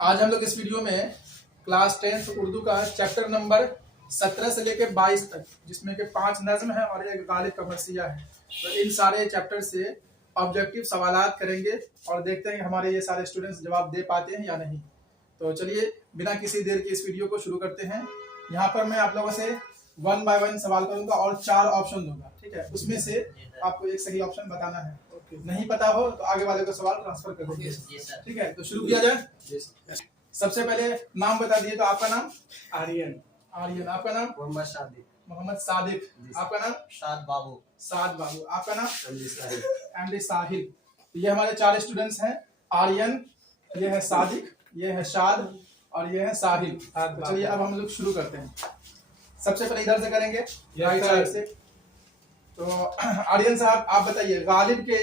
आज हम लोग इस वीडियो में क्लास 10th उर्दू का चैप्टर नंबर 17 से लेकर 22 तक, जिसमें कि 5 नज्म है और एक गालिब का मरसिया है, तो इन सारे चैप्टर से ऑब्जेक्टिव सवालात करेंगे और देखते हैं कि हमारे ये सारे स्टूडेंट्स जवाब दे पाते हैं या नहीं। तो चलिए बिना किसी देर के इस वीडियो को शुरू करते हैं। यहाँ पर मैं आप लोगों से 1 बाय 1 सवाल करूंगा और 4 ऑप्शन दूंगा, ठीक है। उसमें से आपको एक सही ऑप्शन बताना है। नहीं पता हो तो आगे वाले को सवाल ट्रांसफर कर देंगे, ठीक है। तो शुरू किया जाए। सबसे पहले नाम बता दिए। तो आपका नाम? आर्यन। आर्यन। आपका नाम? मोहम्मद सादिक। मोहम्मद सादिक। आपका नाम? साद बाबू। साद बाबू। आपका नाम? साहिल। साहिल। ये हमारे 4 स्टूडेंट्स हैं। आर्यन, ये है सादिक, ये है शाद और ये है साहिल। तो चलिए अब हम लोग शुरू करते हैं। सबसे पहले इधर से करेंगे, राइट साइड से। तो आर्यन साहब आप बताइए, गालिब के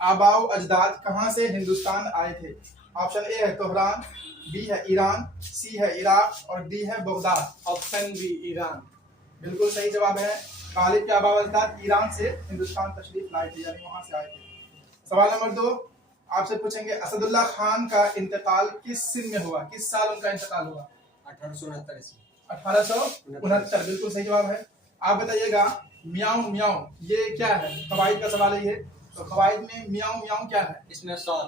आबाओ अजदाद कहाँ से हिंदुस्तान आए थे? ऑप्शन ए है तोहरान, बी है ईरान, सी है इराक और डी है बगदाद। Option B Iran. बिल्कुल सही जवाब है। गालिब के आबाओ अजदाद ईरान से हिंदुस्तान तशरीफ लाए थे, यानी वहां से आए थे। सवाल नंबर 2 आपसे पूछेंगे, असदुल्ला खान का इंतकाल किस सिन में हुआ? किस साल उनका इंतकाल हुआ? 1869। 1869। बिल्कुल सही जवाब है। आप बताइएगा, मियाऊ मियाऊ ये क्या है? कवायद का सवाल है ये। तो कवायद में मियाऊ मियाऊ क्या है? इसमें सौर।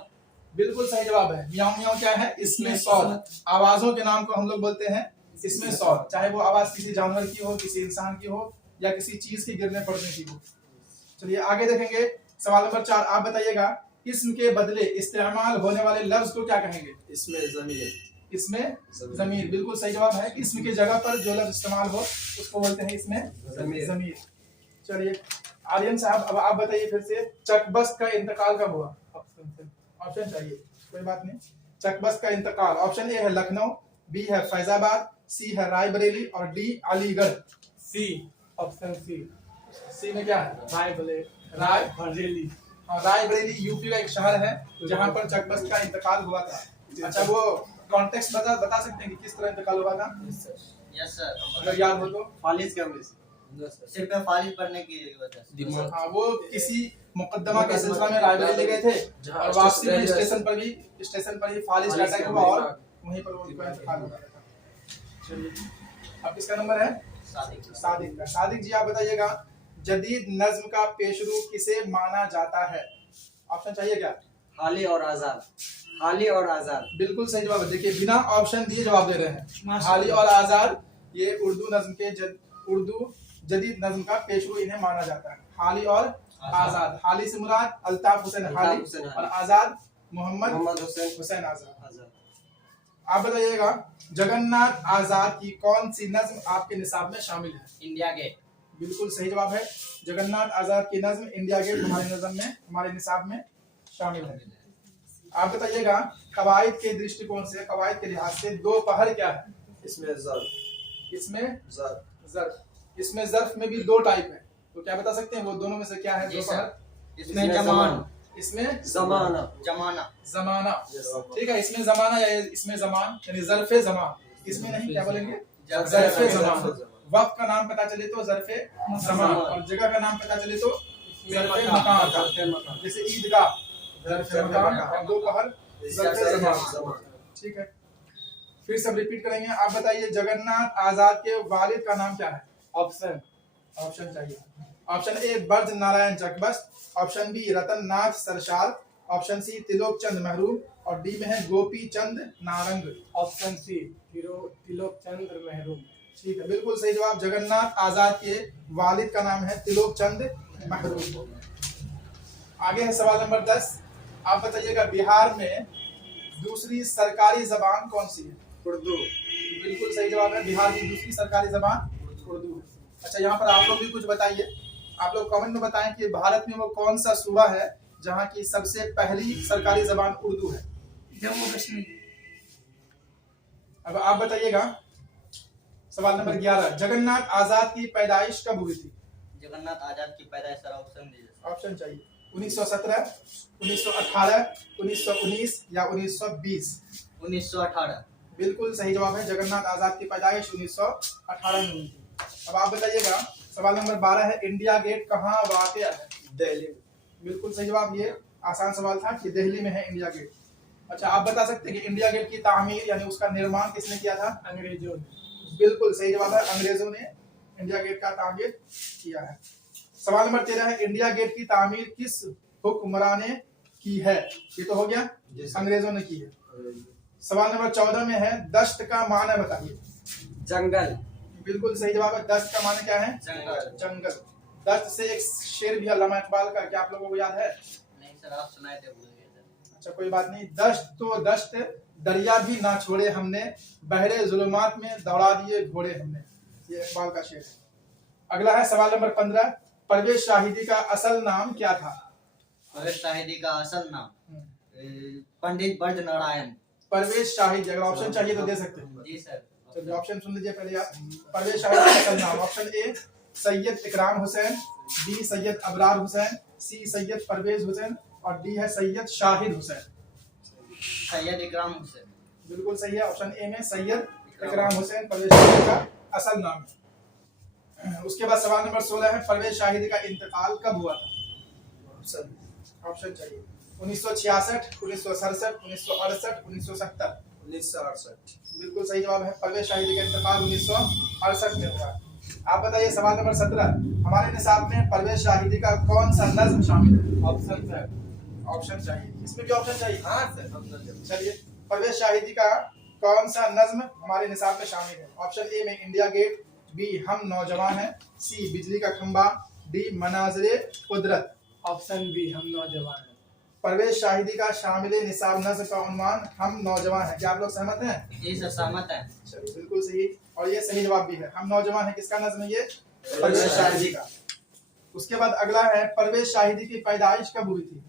बिल्कुल सही जवाब है। मियाऊ मियाऊ क्या है? इसमें सौर। आवाजों के नाम को हम लोग बोलते हैं इसमें सौर, चाहे वो आवाज किसी जानवर की हो, किसी इंसान की हो या किसी चीज के गिरने पड़ने की हो। चलिए आगे देखेंगे। सवाल नंबर 4 आप बताइएगा, इस्म के बदले इस्तेमाल होने वाले लफ्ज को क्या कहेंगे? इसमें जमीर। इसमें जमीर। बिल्कुल सही जवाब है। इसम की जगह पर जो लफ्ज इस्तेमाल हो उसको बोलते हैं इसमें जमीर। चलिए आर्यन साहब अब आप बताइए फिर से, चकबस्त का इंतकाल कब हुआ? ऑप्शन चाहिए, कोई बात नहीं। चकबस्त का इंतकाल, ऑप्शन ए है लखनऊ, बी है फैजाबाद, सी है रायबरेली और D Aligarh. C. Option C. C में क्या है? रायबरेली। रायबरेली यूपी का एक शहर है जहां पर चकबस्त का इंतकाल हुआ था। अच्छा, वो कॉन्टेक्स्ट बता सकते हैं कि किस तरह इंतकाल हुआ था? Yes sir. अगर याद हो तो। फालिज के हमले से। सिर्फ फालिज पढ़ने की वजह से। हाँ, वो किसी मुकदमा के सिलसिले में रायबरेली गए थे और वापसी में स्टेशन पर ही फालिज का अटैक हुआ और वहीं पर उनका इंतकाल हो गया था। चलिए अब किसका नंबर है? सादिक का। सादिक जी आप बताइएगा, जदीद नज्म का पेशरू किसे माना जाता है? ऑप्शन चाहिए क्या? हाली और आजाद। हाली और आजाद। बिल्कुल सही जवाब है। देखिए बिना ऑप्शन दिए जवाब दे रहे हैं। हाली और आजाद ये उर्दू नज्म के उर्दू जदीद नज्म का पेशरू इन्हें माना जाता है। हाली और आजाद। हाली से मुराद अल्ताफ हुसैन हाली और आजाद मोहम्मद हुसैन आजाद। आप बताइएगा, जगन्नाथ आजाद की कौन सी नज्म आपके निसाब में शामिल है? India Gate. बिल्कुल सही जवाब है। जगन्नाथ आजाद की नज्म इंडिया गेट हमारे नज्म में, हमारे निसाब में शामिल है। आप बताइएगा, कवायद के दृष्टिकोण से, कवायद के लिहाज से दो पहर क्या है? इसमें ज़र्फ। इसमें ज़र्फ में भी 2 टाइप है, तो क्या बता सकते हैं वो दोनों में से क्या है? दो पहर। इसमें जमान। इसमें जमाना। जमाना। ठीक है, इसमें जमाना या इसमें जमान, यानी ज़र्फ़े ज़मान। इसमें नहीं, क्या बोलेंगे? ज़र्फ़े ज़मान। वक्त का नाम पता चले तो ज़र्फ़े ज़मान और जगह का नाम पता चले तो ज़र्फ़े मकान। जैसे ईदगाह ज़र्फ़े मकान और दोपहर ज़र्फ़े ज़मान। ठीक है, फिर सब रिपीट करेंगे। आप बताइए, जगन्नाथ आजाद के वालिद का नाम क्या है? ऑप्शन चाहिए। Option A Brij Narayan Chakbast, option B Ratan Nath Sarshar, option C Tilok Chand Mahroom और डी में है गोपी चंद नारंग। Option C Tilok Chand Mahroom. ठीक है, बिल्कुल सही जवाब। जगन्नाथ आजाद के वालिद का नाम है तिलोक चंद महरूम। आगे है सवाल नंबर 10 आप बताइएगा, बिहार में दूसरी सरकारी जबान कौन सी है? उर्दू। बिल्कुल सही जवाब है। बिहार की दूसरी सरकारी जबान उर्दू है। अच्छा, यहाँ पर आप लोग भी कुछ बताइए। आप लोग कमेंट में बताएं कि भारत में वो कौन सा सूबा है जहाँ की सबसे पहली सरकारी जबान उर्दू है? जम्मू कश्मीर। अब आप बताइएगा, सवाल नंबर 11, जगन्नाथ आजाद की पैदाइश कब हुई थी? जगन्नाथ आजाद की पैदाइश सर ऑप्शन दीजिए। ऑप्शन चाहिए। 1917, 1918, 1919 या 1920? 1918। बिल्कुल सही जवाब है। जगन्नाथ आजाद की पैदाइश 1918 में हुई थी। अब आप बताइएगा, सवाल नंबर 12 है, इंडिया गेट कहाँ वाक़ है? दिल्ली। बिल्कुल सही जवाब। ये आसान सवाल था कि दिल्ली में है इंडिया गेट। अच्छा, आप बता सकते हैं कि इंडिया गेट की तामीर यानी उसका निर्माण किसने किया था? अंग्रेजों ने। बिल्कुल सही जवाब है, अंग्रेजों ने इंडिया गेट का तामीर किया है। सवाल नंबर 13 है, इंडिया गेट की तामीर किस हुक्मरान ने की है? ये तो हो गया, अंग्रेजों ने की है। सवाल नंबर 14 में है, दश्त का माना बताइए। जंगल। बिल्कुल सही जवाब है, दश्त का माना क्या है? जंगल। जंगल। दश्त से एक शेर भी अल्लामा इकबाल का, क्या आप लोगों को याद है? नहीं सर, आप सुनाए थे, भूल गए सर। अच्छा कोई बात नहीं। दश्त तो दश्त, दरिया भी ना छोड़े हमने, बहरे जुल्मात में दौड़ा दिए घोड़े हमने, ये इकबाल का शेर है। अगला है सवाल नंबर 15, परवेज शाहिदी का असल नाम क्या था? परवेज शाहिदी का असल नाम पंडित बद्र नारायण। परवेज शाहिदी, अगर ऑप्शन चाहिए तो दे सकते हैं। जी सर। चलिए ऑप्शन सुन लीजिए पहले आप। परवेज शाहिदी का असल नाम, option A Syed Ikram Hussain, B Syed Abrar Hussain, सी सैयद परवेज हुसैन और डी है सैयद शाहिद हुसैन। सैयद इकराम हुसैन। बिल्कुल सही है, ऑप्शन ए में सैयद इकराम हुसैन परवेज शाहिदी का असल नाम है। उसके बाद सवाल नंबर 16 है, परवेज शाहिदी का इंतकाल कब हुआ था? ऑप्शन चाहिए। 1966, 1967, 1968, 1970। 1968। बिल्कुल सही जवाब है, परवेज शाहिदी का इंतकाल 1968 में हुआ। आप बताइए सवाल नंबर 17, हमारे निसाब में परवेज शाहिदी का कौन सा नज्म शामिल है? Option sir. ऑप्शन चाहिए, इसमें भी ऑप्शन चाहिए। हाँ सर, ऑप्शन। चलिए, परवेज शाहिदी का कौन सा नज्म हमारे निसाब में शामिल है? ऑप्शन ए में इंडिया गेट, बी हम नौजवान हैं, सी बिजली का खंबा, डी मनाज़िरे कुदरत। ऑप्शन बी हम नौजवान हैं। परवेज शाहिदी का शामिल निसाब नज्म का उन्वान हम नौजवान हैं, क्या आप लोग सहमत हैं? जी सर, सहमत है। चलिए बिल्कुल सही, और ये सही जवाब भी है। हम नौजवान हैं किसका नज्म है? ये परवेज शाहिदी का। उसके बाद अगला है, परवेज शाहिदी की पैदाइश कब हुई थी?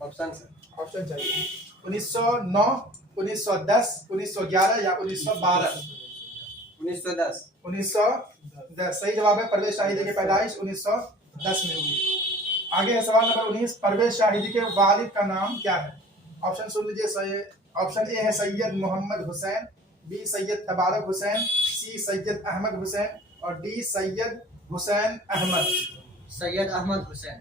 Option sir. ऑप्शन चाहिए। 1909, 1910, 1911 या 1912? 1910। 1910 सही जवाब है, परवेज शाहिदी की पैदाइश 1910 में हुई है। आगे है सवाल नंबर 19, परवेज शाहिदी के वालिद का नाम क्या है? ऑप्शन सुन लीजिए। ऑप्शन ए है सैयद मोहम्मद हुसैन, बी सैयद तबारक हुसैन, सी सैयद अहमद हुसैन और डी सैयद हुसैन अहमद। सैयद अहमद हुसैन।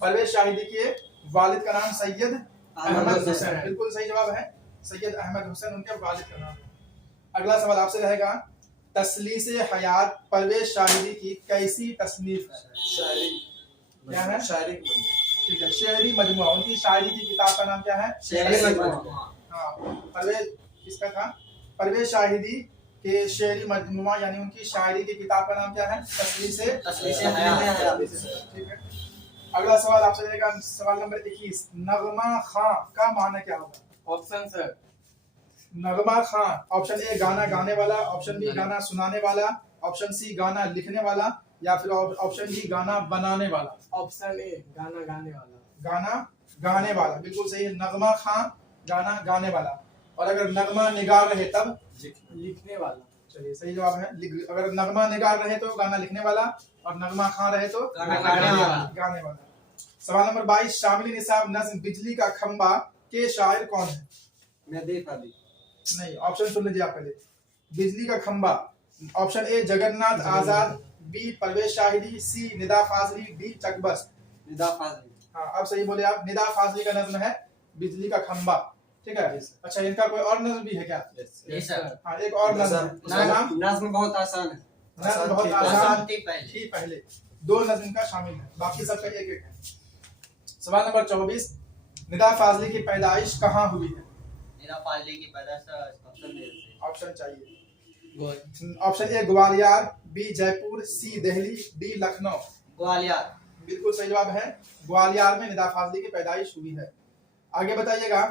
परवेज शाहिदी के वालिद का नाम सैयद अहमद हुसैन। हुसैन, बिल्कुल सही जवाब है, सैयद अहमद हुसैन उनके वालिद का नाम है। अगला सवाल आपसे रहेगा, तस्लीसे हयात परवेज शाहिदी की कैसी तसनीफ है? शायरी। क्या है? शायरी। ठीक है, शेरी मजमुआ, उनकी शायरी की किताब का नाम क्या है? शेरी मजमुआ। हाँ, परवेज किसका था? परवेज शाहिदी के शेरी मजमुआ यानी उनकी शायरी की किताब का नाम क्या है? तस्लीसे हयात। ठीक है। अगला सवाल आपसे रहेगा, सवाल नंबर 21, नगमा खां का माना क्या होगा? Option sir. Nagma Khan, option A गाना गाने वाला, ऑप्शन बी गाना सुनाने वाला, ऑप्शन सी गाना लिखने वाला या फिर ऑप्शन डी गाना बनाने वाला? ऑप्शन ए गाना गाने वाला। गाना गाने वाला, बिल्कुल सही है, नगमा खां गाना गाने वाला। और अगर नगमा निगार रहे तब? लिखने वाला। चलिए सही जवाब है, अगर नगमा निगार रहे तो गाना लिखने वाला और नगमा खां रहे तो गाना गाने वाला। सवाल नंबर 22, शामिल निसाब नज्म बिजली का खंबा के शायर कौन है? मेहदीफ अली। नहीं, ऑप्शन सुन लीजिए आप पहले। बिजली का खंबा, option A Jagannath Azad, B Parvez Shahidi, C Nida Fazli, D Chakbast. Nida Fazli. हाँ, अब सही बोले आप, निदा फाजली का नज्म है बिजली का खंबा। ठीक है। अच्छा, इनका कोई और नज्म भी है क्या? जी सर। हाँ, एक और नज्म है, उसका नाम? नज्म बहुत आसान है। नज्म बहुत आसान आसान थी पहले। थी पहले, 2 नज्म का शामिल है, बाकी सबका एक एक है। सवाल नंबर 24, निदा फाजली की पैदाइश कहाँ हुई है? निदा फाजली की पैदाइश ऑप्शन चाहिए। Option A Gwalior, B Jaipur, C Delhi, D Lucknow. Gwalior. बिल्कुल सही जवाब है, ग्वालियर में निदा फाजली की पैदाइश हुई है। आगे बताइएगा,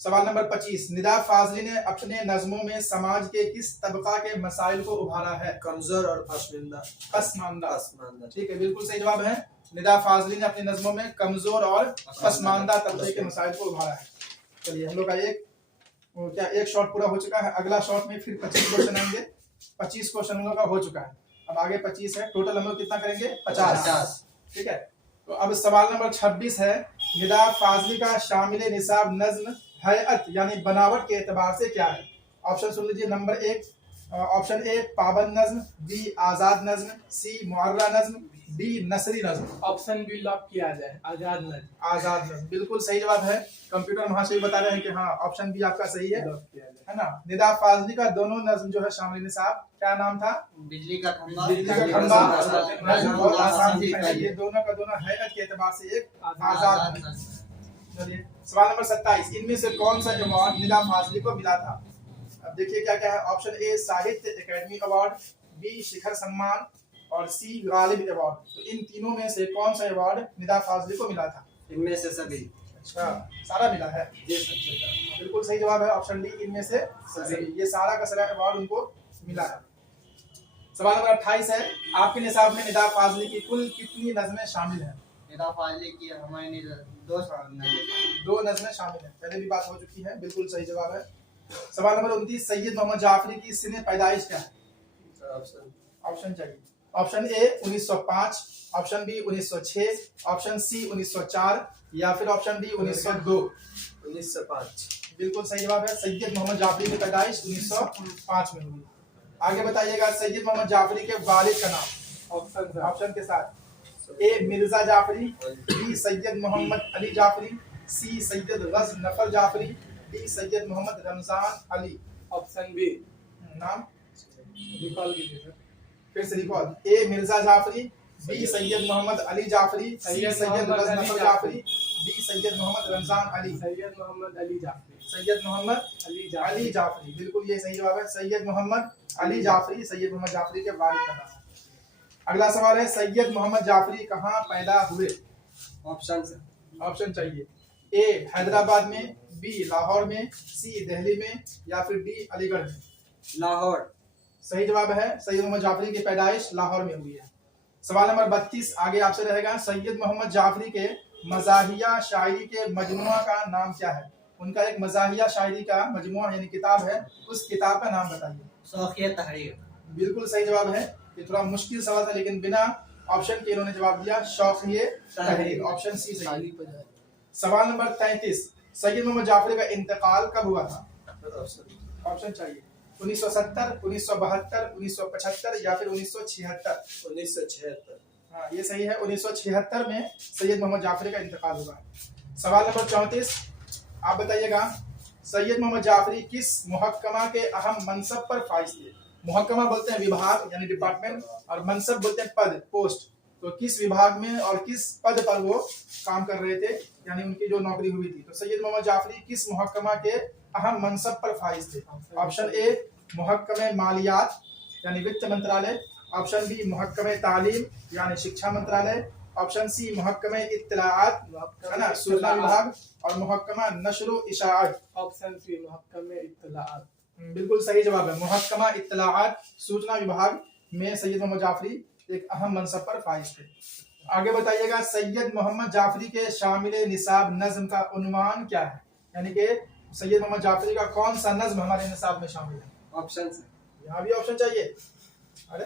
सवाल नंबर 25, निदा फाजली ने अपने नज़्मों में समाज के किस तबका के मसाइल को उभारा है? कमजोर और पसमानदा। ठीक है, बिल्कुल सही जवाब है, निदा फाजली ने अपनी नज़्मों में कमजोर और पसमानदा तबके के मसाइल को उभारा है। चलिए, हम लोग का एक शॉट पूरा हो चुका है, अगला शॉट में फिर 25 क्वेश्चन आएंगे। 25 क्वेश्चन हम लोग का हो चुका है, अब आगे 25 है, टोटल हम लोग कितना करेंगे? 50। ठीक है, तो अब सवाल नंबर 26 है, निदा फाजली का शामिल निसाब नज्म हैअत यानी बनावट के एतबार से क्या है? ऑप्शन सुन लीजिए। नंबर 1, ऑप्शन ए पाबंद नज्म, बी आजाद नज्म, सी मुअर्रा नज्म, डी नसरी नज्म। ऑप्शन बी लॉक किया जाए, आजाद नज्म। आजाद नज्म बिल्कुल सही जवाब है। कंप्यूटर महाशय बता रहे हैं कि हाँ ऑप्शन बी आपका सही है, लॉक किया जाए। है ना। निदा फाजली का दोनों नज्म जो है शामिल निसाब क्या नाम था? बिजली का खंभा, बिजली का खंभा। नज्म नज्म बहुत आसान थी, पहले। ये दोनों का दोनों हैकत के एतबार से एक आजाद आजाद नज्म। नज्म। चलिए सवाल नंबर 27, इनमें से कौन सा अवार्ड निदा फाजली को मिला था? अब देखिए क्या क्या है। ऑप्शन ए साहित्य अकेडमी अवार्ड, बी शिखर सम्मान और सी गालिब अवार्ड। तो इन तीनों में से कौन सा अवार्ड निदा फाजली को मिला था? इनमें से सभी। अच्छा सारा मिला है, जी सर। बिल्कुल सही जवाब है ऑप्शन डी, इनमें से सभी। ये सारा का सारा अवार्ड उनको मिला है। सवाल नंबर 28 है, आपके निसाब में निदा फाजली की कुल कितनी नज़में शामिल हैं? निदा फाजली की हमारे दो नज्म। दो नज़में शामिल हैं, पहले भी बात हो चुकी है, बिल्कुल सही जवाब है। सवाल नंबर 29, सैयद मोहम्मद जाफरी की सिने पैदाइश क्या है? ऑप्शन चाहिए। Option A 1905, option B 1906, option C 1904 या फिर ऑप्शन डी 1902। 1905। बिल्कुल सही जवाब है। सैयद मोहम्मद जाफरी की पैदाइश 1905 में हुई। आगे बताइएगा सैयद मोहम्मद जाफरी के वालिद का नाम ऑप्शन के साथ। A Mirza Jafri, B Syed Mohammad Ali Jafri, C Syed Ghazanfar Jafri, D Syed Mohammad Ramzan Ali. Option B नाम रिकॉल कीजिए सर। फिर से recall. A Mirza Jafri, B Syed Mohammad Ali Jafri, C Syed Ghazanfar Jafri, D Syed Mohammad Ramzan Ali. Syed Mohammad Ali Jafri. Syed Mohammad Ali Jafri बिल्कुल ये सही जवाब है। सैयद मोहम्मद अली जाफरी सैयद मोहम्मद जाफरी के वालिद का नाम है। अगला सवाल है, सैयद मोहम्मद जाफरी कहाँ पैदा हुए? ऑप्शन से। ऑप्शन चाहिए। ए हैदराबाद में, बी लाहौर में, सी दिल्ली में या फिर डी अलीगढ़ में। लाहौर। सही जवाब है, सैयद मोहम्मद जाफरी की पैदाइश लाहौर में हुई है। सवाल नंबर 32 आगे आपसे रहेगा, सैयद मोहम्मद जाफरी के मज़ाहिया शायरी के मजमुआ का नाम क्या है? उनका एक मज़ाहिया शायरी का मजमुआ यानी किताब है, उस किताब का नाम बताइए। शौकिया तहरीर। बिल्कुल सही जवाब है। ये थोड़ा मुश्किल सवाल था लेकिन बिना ऑप्शन के इन्होंने जवाब दिया, शौकिया तहरीर, ऑप्शन सी सही। सवाल नंबर 33, सैयद मोहम्मद जाफरी का इंतकाल कब हुआ था? ऑप्शन चाहिए। 1970, 1972, 1975 या फिर 1976। 1976। हाँ ये सही है, 1976 में सैयद मोहम्मद जाफरी का इंतकाल हुआ। सवाल नंबर 34, आप बताइएगा सैयद मोहम्मद जाफरी किस मुहक्कमा के अहम मनसब पर फाइज थे? मुहक्कमा बोलते हैं विभाग यानी डिपार्टमेंट, और मनसब बोलते हैं पद, पोस्ट। तो किस विभाग में और किस पद पर वो काम कर रहे थे, यानी उनकी जो नौकरी हुई थी। तो सैयद मोहम्मद जाफरी किस मुहक्कमा के अहम मनसब पर फाइज थे? ऑप्शन ए मुहक्कमे मालियात यानी वित्त मंत्रालय, ऑप्शन बी मुहक्कमे तालीम यानी शिक्षा मंत्रालय, ऑप्शन सी मुहक्कमे इत्तलाआत है ना सूचना विभाग, और मुहक्कमा नशर इशाअत। Option C मुहक्कमे इत्तलाआत। बिल्कुल सही जवाब है, मुहक्कमा इत्तलाआत सूचना विभाग में सैयद मोहम्मद जाफरी एक अहम मनसब पर फाइज थे। आगे बताइएगा सैयद मोहम्मद जाफरी के शामिल निसाब नज्म का उन्वान क्या है? यानी कि सैयद मोहम्मद जाफरी का कौन सा नज्म हमारे निसाब में शामिल है? ऑप्शन से। यहाँ भी ऑप्शन चाहिए। अरे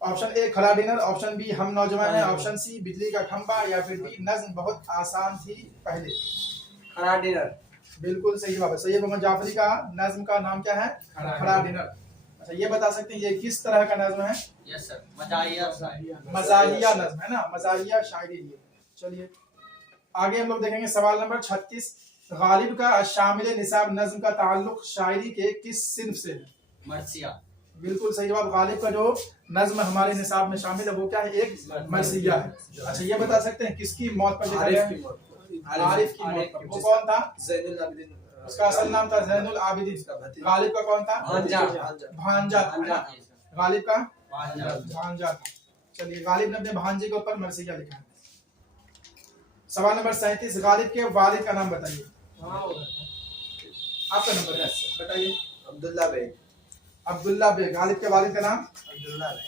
ऑप्शन ए खड़ा डिनर, ऑप्शन बी हम नौजवान हैं, ऑप्शन सी बिजली का खंभा या फिर डी नज्म बहुत आसान थी पहले। खड़ा डिनर। बिल्कुल सही जवाब है। सैयद मोहम्मद जाफरी का नज्म का नाम क्या है? खड़ा डिनर। अच्छा ये बता सकते हैं ये किस तरह का नज्म है? Yes sir, मजाहिया। मज़ाहिया नज्म है ना, मज़ाहिया शायरी। चलिए आगे हम लोग देखेंगे सवाल नंबर 36, गालिब का शामिल निसाब नज्म का ताल्लुक शायरी के किस सिन्फ से है? मरसिया। बिल्कुल सही जवाब। गालिब का जो नज्म हमारे निसाब में शामिल है वो क्या है? एक मरसिया है। अच्छा ये बता सकते हैं किसकी मौत पर लिखा गया? आरिफ की मौत पर। वो कौन था? ज़ैनुल आबिदीन। उसका असल नाम था ज़ैनुल आबिदीन। गालिब का कौन था? भांजा था। गालिब का भांजा था। चलिए गालिब ने अपने भांजे के ऊपर मरसिया लिखा है। सवाल नंबर 37, गालिब के वालिद का नाम बताइए। आपका नंबर है, बताइए। अब्दुल्ला बेग। अब्दुल्ला बेग, गालिब के वालिद का नाम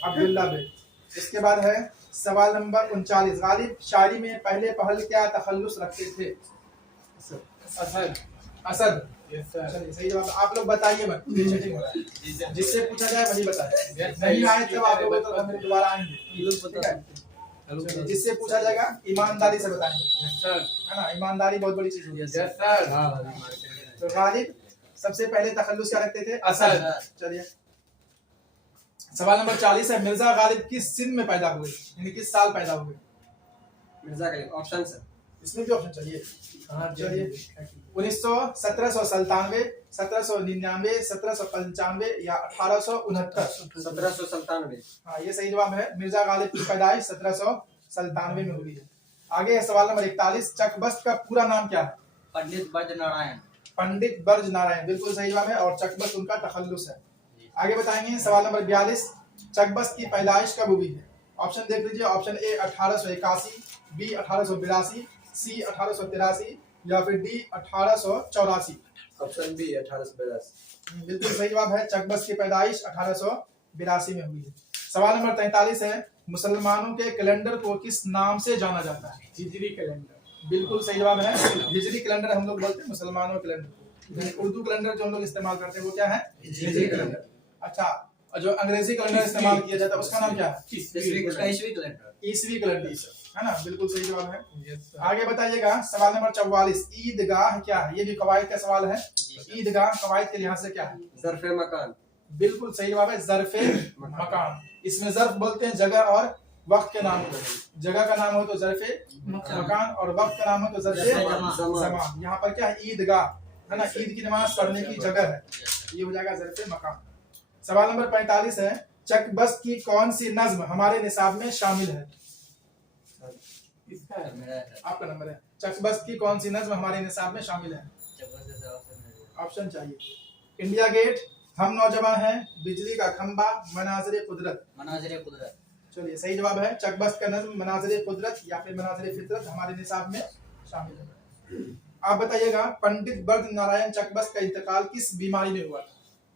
अब्दुल्ला बेग। इसके बाद है सवाल नंबर 39, गालिब शायरी में पहले पहल क्या तखल्लुस रखते थे? असद। चलिए सही जवाब। आप लोग बताइए मत, जिससे पूछा जाए वही बताए, नहीं आए तब आप लोग तो दोबारा आएंगे। जिससे पूछा जाएगा ईमानदारी से बताएंगे, है ना। ईमानदारी बहुत बड़ी चीज होती है। तो गालिब सबसे पहले तखल्लुस क्या रखते थे? असद। चलिए सवाल नंबर 40 है, मिर्जा गालिब किस सिंध में पैदा हुए, यानी किस साल पैदा हुए? Mirza Ghalib option sir. इसमें भी ऑप्शन चाहिए? हाँ चलिए 1797, 1799, 1795 या 1869? 1797। हाँ, ये सही जवाब है। मिर्जा गालिब की पैदाइश 1797 में हुई है। आगे है सवाल नंबर 41, चकबस्त का पूरा नाम क्या है? पंडित बद्र नारायण। पंडित बर्ज नारायण, बिल्कुल सही जवाब है, और चकबस्त उनका तखल्लुस है। आगे बताएंगे सवाल नंबर 42, चकबस्त की पैदाइश कब हुई है? ऑप्शन देख लीजिए। ऑप्शन ए 1881, बी 1882, सी 1883 या फिर डी 1884? Option B 1882। बिल्कुल सही जवाब है, चकबस्त की पैदाइश 1882 में हुई है। सवाल नंबर 43 है, मुसलमानों के कैलेंडर को किस नाम से जाना जाता है? हिजरी कैलेंडर। बिल्कुल सही जवाब है, हिजरी कैलेंडर हम लोग बोलते हैं मुसलमानों कैलेंडर को। यानी उर्दू कैलेंडर जो हम लोग इस्तेमाल करते हैं वो क्या है? हिजरी कैलेंडर। अच्छा, और जो अंग्रेजी कैलेंडर इस्तेमाल किया जाता है उसका नाम क्या है? ईस्वी कैलेंडर। ईसवी कैलेंडर, है ना? बिल्कुल सही जवाब है। Yes sir. आगे बताइएगा सवाल नंबर 44, ईदगाह क्या है? ये भी कवायद का सवाल है। ईदगाह कवायद के लिहाज से क्या है? ज़र्फ़े मकान। बिल्कुल सही जवाब है, ज़र्फ़े मकान। इसमें ज़र्फ बोलते हैं जगह और वक्त के नाम को। जगह का नाम हो तो ज़र्फ़े मकान और वक्त का नाम हो तो ज़र्फ़े ज़मान। यहाँ पर क्या है? ईदगाह, है ना? ईद की नमाज पढ़ने की जगह है, ये हो जाएगा ज़र्फ़े मकान। सवाल नंबर 45 है, चकबस्त की कौन सी नज्म हमारे निसाब में शामिल है? इसका है। आपका नंबर है। चकबस्त की कौन सी नज्म हमारे निसाब में शामिल है? ऑप्शन चाहिए। इंडिया गेट, हम नौजवान हैं, बिजली का खंबा, मनाज़िर कुदरत? मनाज़िर कुदरत। चलिए सही जवाब है, चकबस्त का नज्म मनाज़िर कुदरत या फिर मनाज़िर फितरत हमारे निसाब में शामिल है। आप बताइएगा, पंडित बर्ज नारायण चकबस्त का इंतकाल किस बीमारी में हुआ था?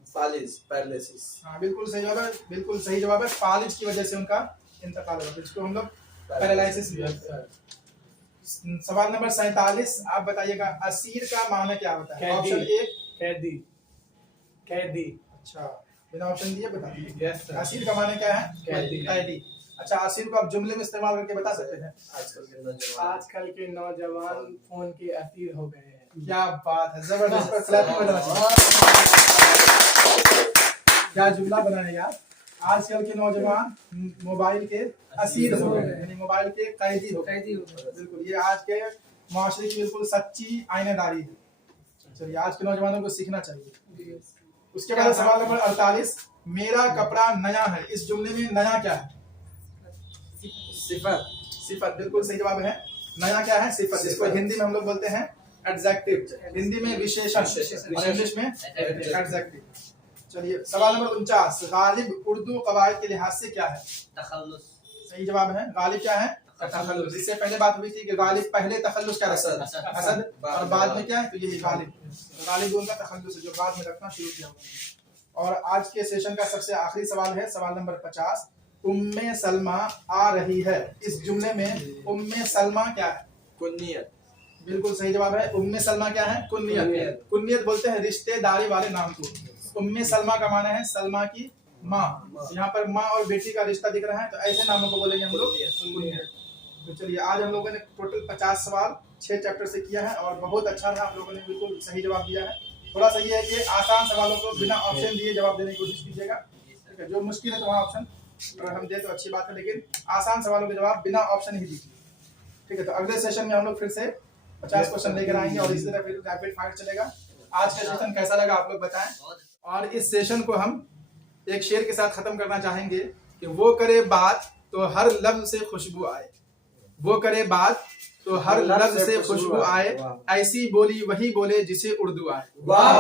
फालिज, पैरालिसिस। हाँ, बिल्कुल सही जवाब है, बिल्कुल सही जवाब है, फालिज की वजह से उनका इंतकाल हुआ, जिसको हम लोग पैरालिसिस भी बोलते हैं। सवाल नंबर 47, आप बताइएगा, असीर का माना क्या होता है? कैदी। Option A. कैदी। कैदी। अच्छा, बिना ऑप्शन दिए बता दीजिए। Yes sir. असीर का माना क्या है? कैदी। कैदी। अच्छा, असीर को आप जुमले में इस्तेमाल करके बता सकते हैं? आजकल के नौजवान फोन के असीर हो गए हैं। क्या बात है, जबरदस्त, पर क्लैपिंग बजाना चाहिए। क्या जुमला बना है यार। आजकल के नौजवान मोबाइल के असीर हो गए, यानी मोबाइल के कैदी हो गए। बिल्कुल, ये आज के माशरे की बिल्कुल सच्ची आईनेदारी है। चलिए, आज के नौजवानों को सीखना चाहिए। उसके बाद सवाल नंबर 48, मेरा कपड़ा नया है, इस जुमले में नया क्या है? सिफत। सिफत, बिल्कुल सही जवाब है। नया क्या है? सिफत, जिसको हिंदी में हम लोग बोलते हैं एडजेक्टिव, हिंदी में विशेषण और इंग्लिश में एडजेक्टिव। चलिए सवाल नंबर 49, गालिब उर्दू कवायद के लिहाज से क्या है? तखल्लुस। सही जवाब है, गालिब क्या है? तखल्लुस। इससे पहले बात हुई थी कि गालिब पहले तखल्लुस क्या रखता है? असद, और बाद में क्या है? तो यही गालिब। गालिब उनका तखल्लुस है जो बाद में रखना शुरू किया हुआ। और आज के सेशन का सबसे आखिरी सवाल है सवाल नंबर 50, उम्मे सलमा आ रही है, इस जुमले में उम्मे सलमा क्या है? कुन्नियत। बिल्कुल सही जवाब है, उम्मे सलमा क्या है? कुन्नियत। कुन्नियत बोलते हैं रिश्तेदारी वाले नाम को। उम्मे सलमा का माना है सलमा की माँ। यहाँ पर माँ और बेटी का रिश्ता दिख रहा है, तो ऐसे नामों को बोलेंगे हम लोग कुन्नियत। तो चलिए, आज हम लोगों ने टोटल 50 सवाल 6 चैप्टर से किया है और बहुत अच्छा था, आप लोगों ने बिल्कुल सही जवाब दिया है। थोड़ा सा ये है कि आसान सवालों को बिना ऑप्शन दिए जवाब देने की कोशिश कीजिएगा, ठीक है? जो मुश्किल है तो वहाँ ऑप्शन अगर हम दे तो अच्छी बात है, लेकिन आसान सवालों के जवाब बिना ऑप्शन ही दीजिए, ठीक है? तो अगले सेशन में हम लोग फिर से 50 क्वेश्चन लेकर आएंगे और इसी तरह फिर रैपिड फायर चलेगा। आज का सेशन कैसा लगा आप लोग बताएं। और इस सेशन को हम एक शेर के साथ खत्म करना चाहेंगे कि वो करे बात तो हर लफ्ज से खुशबू आए, वो करे बात तो हर लफ्ज से खुशबू आए, ऐसी बोली वही बोले जिसे उर्दू आए। वाह।